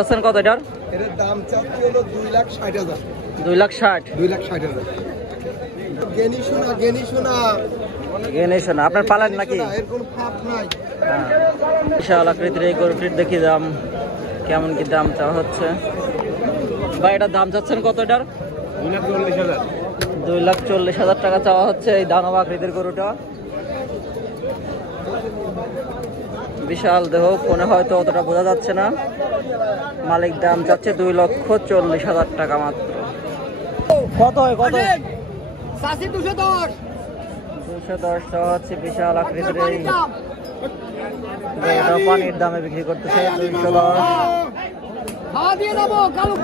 চাচ্ছেন কত এটার? এর দাম চাচ্ছি হলো 2,60,000। 2,60,000। 2,60,000। গেনে শোনা আপনার পালেন নাকি? এর কোনো ফাপ নাই। বিশাল আকৃতির এই গরুটির দেখি দাম কেমন কি দাম চাওয়া হচ্ছে। ভাই এটার দাম চাচ্ছেন কত এটার? 2,40,000। 2,40,000 টাকা চাওয়া হচ্ছে এই দানব আকৃতির গরুটা। বিশাল দেহ, ফোনে হয়তো অতটা বোঝা যাচ্ছে না। মালিক দাম চাচ্ছে 2,40,000 টাকা মাত্র। কত হয় কত? 210 টাকা হচ্ছে। বিশাল আকৃতির এই গরুটা পানির দামে বিক্রি করতেছে 210।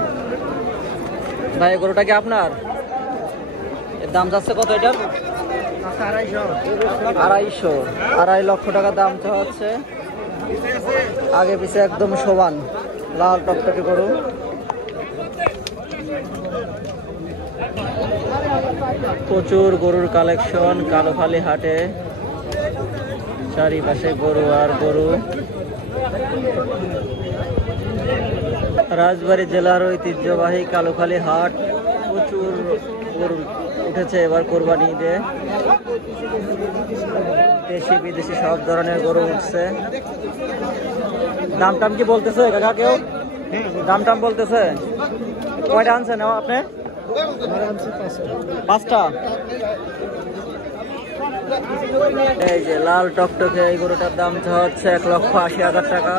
ভাই গরুটা কি আপনার? এর দাম যাচ্ছে কত এটার? 2,250। 2.5 লক্ষ টাকা দাম চাওয়া হচ্ছে। আগে পিছে একদম সমান, লাল টকটকে গরু। প্রচুর গরুর কালেকশন কালোখালী হাটে, চারিপাশে গরু আর গরু। রাজবাড়ী জেলার ঐতিহ্যবাহী কালোখালী হাট, প্রচুর গরু উঠেছে এবার কোরবানি ঈদে। দেশি বিদেশি সব ধরনের গরু উঠছে। দাম টাম কি বলতেছে কাকা কেউ? দাম টাম বলতেছে? কয়টা আনছেন আপনি? 5টা। এই যে লাল টকটকে এই গরুটার দাম হচ্ছে 1,80,000 টাকা।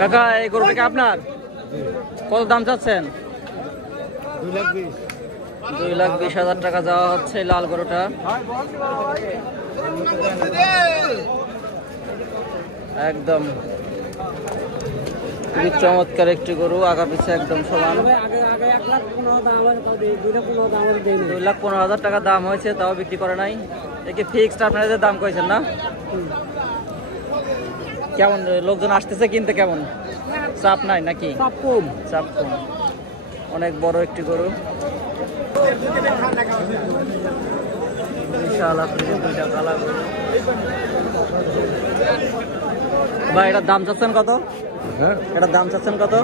কাকা এই গরুটা কি আপনার? কত দাম চাচ্ছেন? 2,20,000 টাকা যাওয়া হচ্ছে লাল গরুটা। একদম খুবই চমৎকার একটি গরু, আগা পিছে একদম সমান। 2,15,000 টাকা দাম হয়েছে, তাও বিক্রি করে নাই। একে ফিক্সড আপনাদের দাম কইছেন না? কেমন লোকজন আসতেছে কিনতে? কেমন চাপ নাই নাকি? চাপ কম। চাপ কম। অনেক বড় একটি গরু। বিশাল আকৃতির দুইটা কালা গরু। ভাই এটার দাম চাচ্ছেন কত? এটার দাম চাচ্ছেন কত?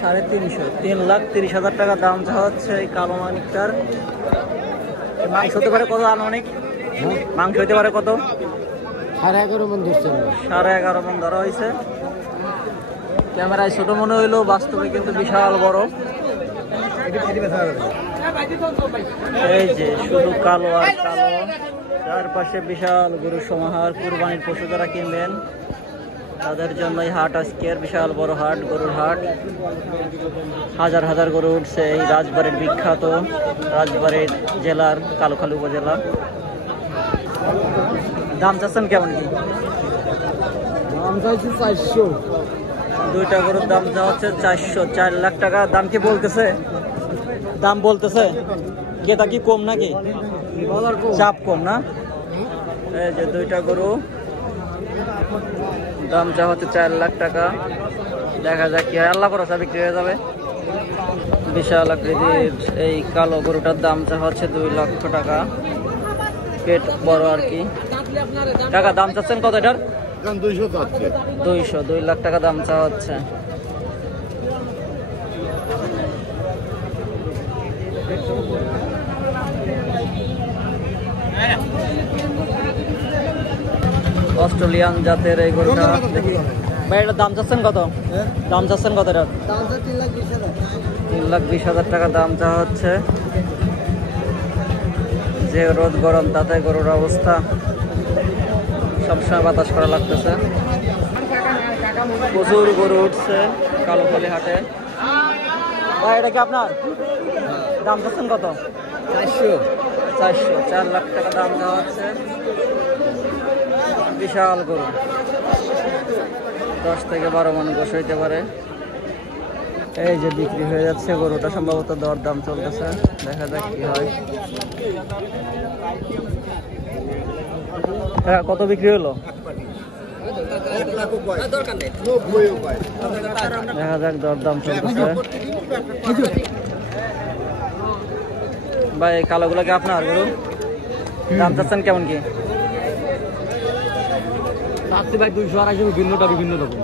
3,50,000। 3,30,000 টাকা দাম চাওয়া হচ্ছে এই কালো মানিকটার। মাংস হতে পারে কত আনুমানিক? মাংস হতে পারে কত? 11.5 মণ ধরছে। 11.5 মণ ধরা হয়েছে। ক্যামেরায় ছোট মনে হইলো, বাস্তবে কিন্তু বিশাল বড়। এই যে শুধু কালো আর কালো, চারপাশে বিশাল গরু সমাহার। কুরবানির পশু যারা কিনবেন তাদের জন্যই হাট আজকের, বিশাল বড় হাট, গরুর হাট। হাজার হাজার গরু উঠছে এই রাজবাড়ির বিখ্যাত রাজবাড়ির জেলার কালোখালী উপজেলা। দাম চাচ্ছেন কেমন কি? দাম চাইছি 400। দুইটা গরুর দাম চাওয়া হচ্ছে 400। 4 লাখ টাকা দাম কি বলতেছে? দাম বলতেছে কেটা কি কম নাকি? চাপ কম না? এই যে দুইটা গরু দাম চাওয়া হচ্ছে 4 লাখ টাকা। দেখা যাক কি হয়, আল্লাহ ভরসা বিক্রি হয়ে যাবে। বিশাল আকৃতির এই কালো গরুটার দাম চাওয়া হচ্ছে 2 লক্ষ টাকা। পেট বড় আর কি। টাকা দাম চাচ্ছেন কত এটার? 200। 2 লাখ টাকা দাম চাওয়া হচ্ছে। অস্ট্রেলিয়ান জাতের এই গরুটা দেখি। ভাই এটার দাম চাচ্ছেন কত? দাম চাচ্ছেন কত এটার? 3,20,000 টাকা দাম চাওয়া হচ্ছে। যে রোদ গরম তাতে গরুর অবস্থা, সবসময় বাতাস করা লাগতেছে। প্রচুর গরু উঠছে কালোখালী হাটে। ভাই এটা কি আপনার? দাম চাচ্ছেন কত? 400। 4 লাখ টাকা দাম দেওয়া হচ্ছে। বিশাল গরু, 10 থেকে 12 মণ গোশ হইতে পারে। এই যে বিক্রি হয়ে যাচ্ছে গরুটা, সম্ভবত দরদাম চলতেছে, দেখা যাক কি হয়। কত বিক্রি হলো? দেখা যাক, দরদাম চলতেছে। ভাই কালোগুলো কি আপনার গরু? দাম চাচ্ছেন কেমন কি? চাচ্ছি ভাই 200-250 বিভিন্নটা বিভিন্ন রকম।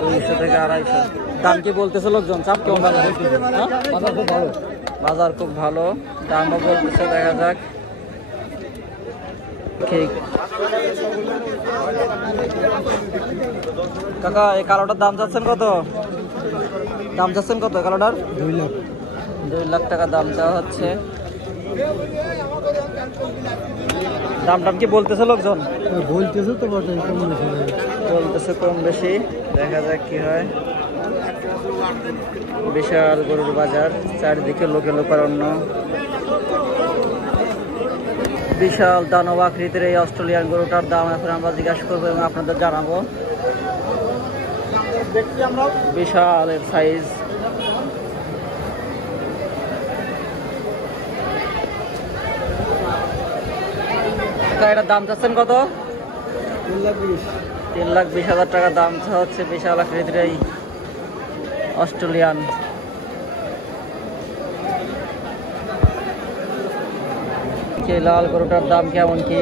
200 থেকে 250। দাম কি বলতেছে লোকজন? চাপ কেমন দাম বলতেছে? বাজার খুব ভালো। বাজার খুব ভালো, দামও বলতেছে, দেখা যাক। ঠিক কাকা, এই কালোটার দাম চাচ্ছেন কত? দাম চাচ্ছেন কত কালোটার? 2 লাখ। 2 লাখ টাকা দাম চাওয়া হচ্ছে। দাম কি বলতেছে লোকজন? বলতেছে তো বটে, বলতেছে কম বেশি, দেখা যাক কি হয়। বিশাল গরুর বাজার, চারিদিকে লোকে লোকারণ্য। বিশাল দানব আকৃতির এই অস্ট্রেলিয়ান গরুটার দাম এখন আমরা জিজ্ঞাসা করবো এবং আপনাদের জানাবো। বিশাল এর সাইজ। এটার দাম চাচ্ছেন কত? 3,20,000 টাকা দাম হচ্ছে বিশাল আকৃতির এই অস্ট্রেলিয়ান। লাল গরুটার দাম কেমন কি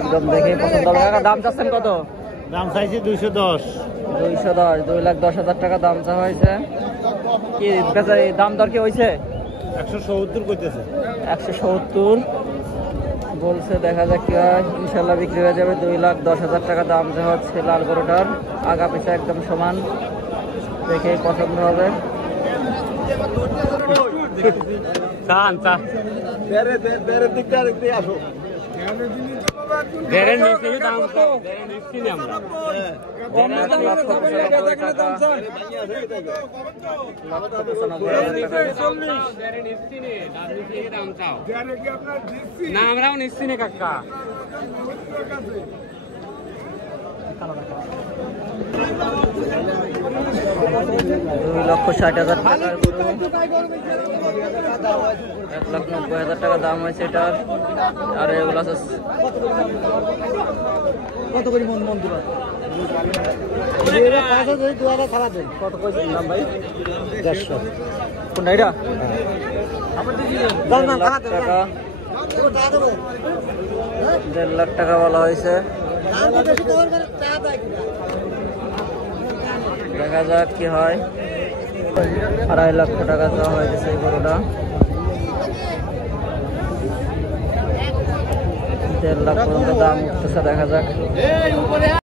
একদম দেখে পছন্দ হবে। দাম চাচ্ছেন কত? দাম চাইছি 210। 210, 2,10,000 টাকা দাম চাওয়া হয়েছে। কি দাম দর কি হয়েছে? 170 কইতেছে। 170 বলছে, দেখা যাক কি হয়। ইনশাল্লাহ বিক্রি হয়ে যাবে। 2,10,000 টাকা দাম চাওয়া হচ্ছে লাল গরুটার। আগা পিছা একদম সমান, দেখে পছন্দ হবে। না আমরাও নিচ্ছি না কাকা। 2,60,000 টাকার গরু, 1,90,000 টাকা দাম হয়েছে এটার। আর এগুলো আছে কত করে মন দিবা? কত কইছে দাম ভাই? 150। কোনটা এটা? 1,00,000 টাকা। 1.5 লাখ টাকা বলা হয়েছে। দেখা যাক কি হয়। 2.5 লক্ষ টাকা দেওয়া হয়েছে এই গরুটা। 1.5 লাখ পর্যন্ত দাম উঠতেছে, দেখা যাক।